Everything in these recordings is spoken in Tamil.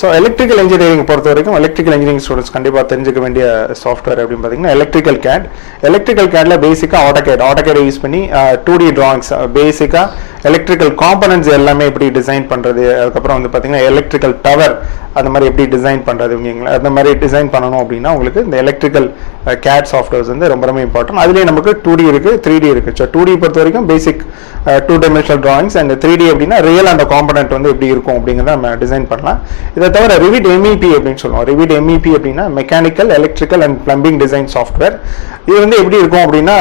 ஸோ எலக்ட்ரிக்கல் இன்ஜினியரிங் பொறுத்த வரைக்கும் எலக்ட்ரிக்கல் இன்ஜினியரிங் ஸ்டூடெண்ட்ஸ் கண்டிப்பாக தெரிஞ்சுக்க வேண்டிய சாஃப்ட்வேர் அப்படின்னு பார்த்தீங்கன்னா எலக்ட்ரிக்கல் கேட்ல பேசிக்காக AutoCAD யூஸ் பண்ணி 2D டிராயிங்ஸ் பேசிக்காக எலக்ட்ரிக்கல் காம்பனன்ட்ஸ் எல்லாமே எப்படி டிசைன் பண்ணுறது, அதுக்கப்புறம் வந்து பார்த்தீங்கன்னா எலக்ட்ரிக்கல் டவர் அந்த மாதிரி எப்படி டிசைன் பண்ணுறது அந்த மாதிரி டிசைன் பண்ணணும் அப்படின்னா உங்களுக்கு இந்த எலக்ட்ரிக்கல் கேட் சாஃப்ட்வேர்ஸ் வந்து ரொம்ப ரொம்ப இம்பார்ட்டன்ட். அதுலேயே நமக்கு 2D இருக்குது 3D இருக்குது. ஸோ 2D பொறுத்த வரைக்கும் பேசிக் 2 dimensional drawings அண்ட் 3D அப்படின்னா ரியல் அந்த காம்பனன்ட் வந்து எப்படி இருக்கும் அப்படிங்கிறத நம்ம டிசைன் பண்ணலாம். இதை தவிர Revit MEP அப்படின்னு சொல்லுவோம். Revit MEP அப்படின்னா mechanical electrical and plumbing design software. இது வந்து எப்படி இருக்கும் அப்படின்னா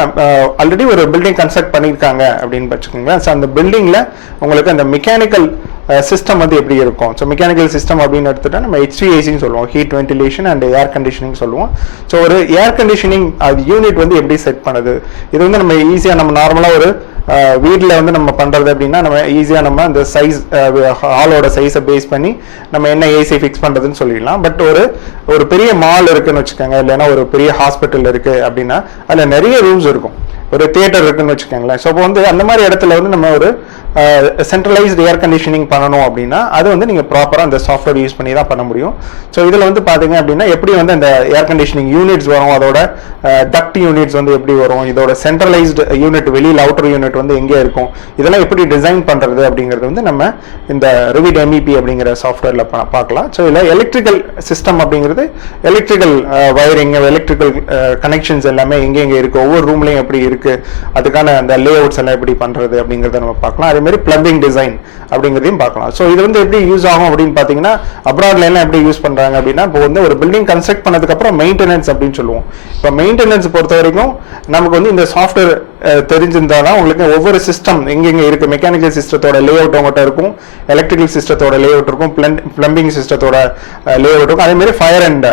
ஆல்ரெடி ஒரு பில்டிங் கன்ஸ்ட்ரக்ட் பண்ணியிருக்காங்க அப்படின்னு வச்சுக்கோங்களேன். ஸோ அந்த பில்டிங்கில் உங்களுக்கு அந்த மெக்கானிக்கல் சிஸ்டம் வந்து எப்படி இருக்கும். ஸோ மெக்கானிக்கல் சிஸ்டம் அப்படின்னு எடுத்துட்டா நம்ம HVACன்னு சொல்லுவோம், heat ventilation and air conditioning சொல்லுவோம். ஸோ ஒரு ஏர் கண்டிஷனிங் அது யூனிட் வந்து எப்படி செட் பண்ணுது, இது வந்து நம்ம ஈஸியாக நம்ம நார்மலாக ஒரு வீட்டில் வந்து நம்ம பண்ணுறது அப்படின்னா நம்ம ஈஸியாக நம்ம அந்த சைஸ் ஹாலோட சைஸை பேஸ் பண்ணி நம்ம என்ன ஏசி ஃபிக்ஸ் பண்ணுறதுன்னு சொல்லிடலாம். பட் ஒரு பெரிய மால் இருக்குன்னு வச்சுக்கோங்க, இல்லைன்னா ஒரு பெரிய ஹாஸ்பிட்டல் இருக்குது அப்படின்னா அதில் நிறைய ரூம்ஸ் இருக்கும், ஒரு தியேட்டர் இருக்குன்னு வச்சுக்கோங்களேன். ஸோ இப்போ வந்து அந்த மாதிரி இடத்துல வந்து நம்ம ஒரு சென்ட்ரலைஸ்டு ஏர் கண்டிஷனிங் பண்ணணும் அப்படின்னா அது வந்து நீங்கள் ப்ராப்பராக அந்த சாஃப்ட்வேர் யூஸ் பண்ணி தான் பண்ண முடியும். ஸோ இதில் வந்து பார்த்தீங்க அப்படின்னா எப்படி வந்து அந்த ஏர் கண்டிஷனிங் யூனிட்ஸ் வரும், அதோட டக்ட் யூனிட்ஸ் வந்து எப்படி வரும், இதோட சென்ட்ரலைஸ்டு யூனிட் வெளியில் அவுட்டர் யூனிட் வந்து எங்கே இருக்கும், இதெல்லாம் எப்படி டிசைன் பண்ணுறது அப்படிங்கிறது வந்து நம்ம இந்த Revit MEP அப்படிங்கிற சாஃப்ட்வேரில் பார்க்கலாம். ஸோ இதில் எலக்ட்ரிக்கல் சிஸ்டம் அப்படிங்கிறது எலக்ட்ரிக்கல் வயரிங் எலக்ட்ரிக்கல் கனெக்ஷன்ஸ் எல்லாமே எங்கெங்கே இருக்குது, ஒவ்வொரு ரூம்லையும் எப்படி இருக்குது, அதுக்கான அந்த லே அவுட்ஸ் எல்லாம் எப்படி பண்றது அப்படிங்கறத நம்ம பார்க்கலாம். அதே மாதிரி பிளம்பிங் டிசைன் அப்படிங்கிறதையும் பார்க்கலாம். ஸோ இது வந்து எப்படி யூஸ் ஆகும் அப்படின்னு பார்த்தீங்கன்னா அப்ராட்ல எல்லாம் எப்படி யூஸ் பண்றாங்க அப்படின்னா இப்போ வந்து ஒரு பில்டிங் கன்ஸ்ட்ரக்ட் பண்ணதுக்கு அப்புறம் மெயின்டெனன்ஸ் அப்படின்னு சொல்லுவோம். இப்போ மெயின்டெனன்ஸ் பொறுத்த வரைக்கும் நமக்கு வந்து இந்த சாஃப்ட்வேர் தெரிஞ்சிருந்தாலும் உங்களுக்கு ஒவ்வொரு சிஸ்டம் எங்கெங்க இருக்கு, மெக்கானிக்கல் சிஸ்டத்தோட லே அவுட் உங்கள்கிட்ட இருக்கும், எலக்ட்ரிக்கல் சிஸ்டத்தோட லே அவுட் இருக்கும், பிளம்பிங் சிஸ்டத்தோட லே அவுட் இருக்கும், அதே மாதிரி ஃபயர் அண்ட்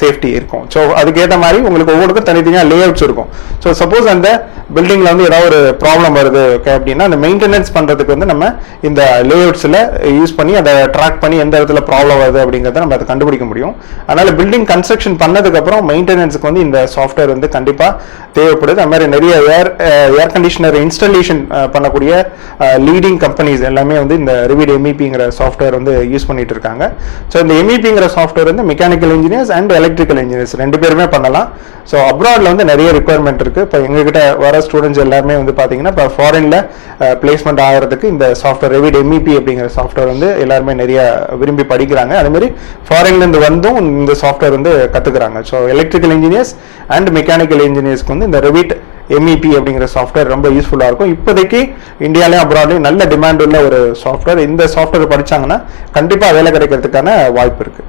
சேஃப்டி இருக்கும். ஸோ அதுக்கேற்ற மாதிரி உங்களுக்கு ஒவ்வொருக்கும் தனித்தனியாக லே அவுட்ஸ் இருக்கும். ஸோ சப்போஸ் அந்த பில்டிங்ல வந்து ஏதாவது ஒரு ப்ராப்ளம் வருது அப்படின்னா அந்த மெயின்டெனன்ஸ் பண்றதுக்கு வந்து நம்ம இந்த லே அவுட்ஸ்ல யூஸ் பண்ணி அதை ட்ராக் பண்ணி எந்த இடத்துல ப்ராப்ளம் வருது அப்படிங்கிறத நம்ம அதை கண்டுபிடிக்க முடியும். அதனால பில்டிங் கன்ஸ்ட்ரக்ஷன் பண்ணதுக்கு அப்புறம் மெயின்டெனன்ஸுக்கு வந்து இந்த சாஃப்ட்வேர் வந்து கண்டிப்பா தேவைப்படுது. அது மாதிரி நிறைய ஏர் கண்டிஷனர் இன்ஸ்டாலேஷன் பண்ணக்கூடிய லீடிங் கம்பெனிஸ் எல்லாமே வந்து இந்த Revit MEPங்கிற சாஃப்ட்வேர் வந்து யூஸ் பண்ணிட்டு இருக்காங்க. ஸோ இந்த MEPங்கிற சாஃப்ட்வேர் வந்து mechanical engineers and electrical engineers ரெண்டு பேருமே பண்ணலாம். ஸோ அப்ராட்ல வந்து நிறைய ரிக்வயர்மெண்ட் இருக்கு. இப்போ எங்ககிட்ட வர ஸ்டூடெண்ட்ஸ் எல்லாருமே வந்து பார்த்தீங்கன்னா இப்போ ஃபாரின்ல பிளேஸ்மெண்ட் ஆகிறதுக்கு இந்த சாஃப்ட்வேர் Revit MEP அப்படிங்கிற சாஃப்ட்வேர் வந்து எல்லாருமே நிறைய விரும்பி படிக்கிறாங்க. அதே மாதிரி ஃபாரின்ல இருந்து வந்தும் இந்த சாஃப்ட்வேர் வந்து கத்துக்கிறாங்க. So electrical engineers and mechanical இன்ஜினியர்ஸ்க்கு வந்து இந்த Revit MEP அப்படிங்கிற சாஃப்ட்வேர் ரொம்ப யூஸ்ஃபுல்லாக இருக்கும். இப்போதைக்கு இந்தியாலையும் அப்ராட்லையும் நல்ல டிமாண்ட் உள்ள ஒரு சாஃப்ட்வேர். இந்த சாஃப்ட்வேர் படிச்சாங்கன்னா கண்டிப்பாக வேலை கிடைக்கிறதுக்கான வாய்ப்பு இருக்கு.